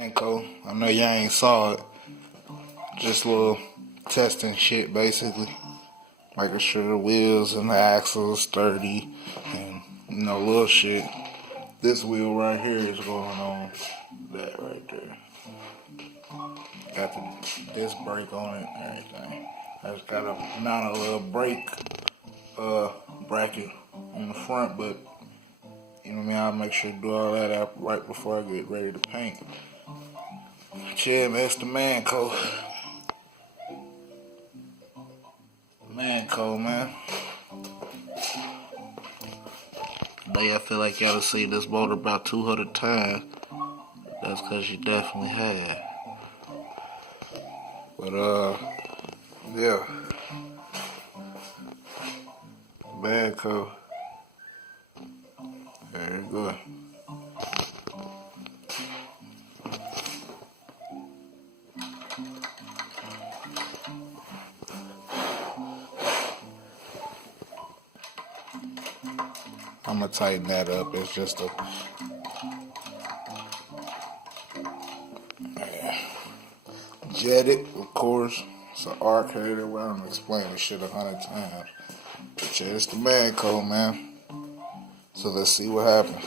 Manco. I know y'all ain't saw it. Just a little testing shit, basically. Making sure the wheels and the axles sturdy and, little shit. This wheel right here is going on that right there. Got the disc brake on it and everything. I just got to mount a little brake bracket on the front, but you know what I mean, I'll make sure to do all that out right before I get ready to paint. Yeah, man, it's the Manco. Manco, man. Today I feel like y'all have seen this motor about 200 times. That's because you definitely have. But, yeah. Manco. Very good. I'm gonna tighten that up. It's just a jetted, of course. It's an arc header. Well, I'm gonna explain this shit 100 times. But yeah, it's the Manco, man. So let's see what happens.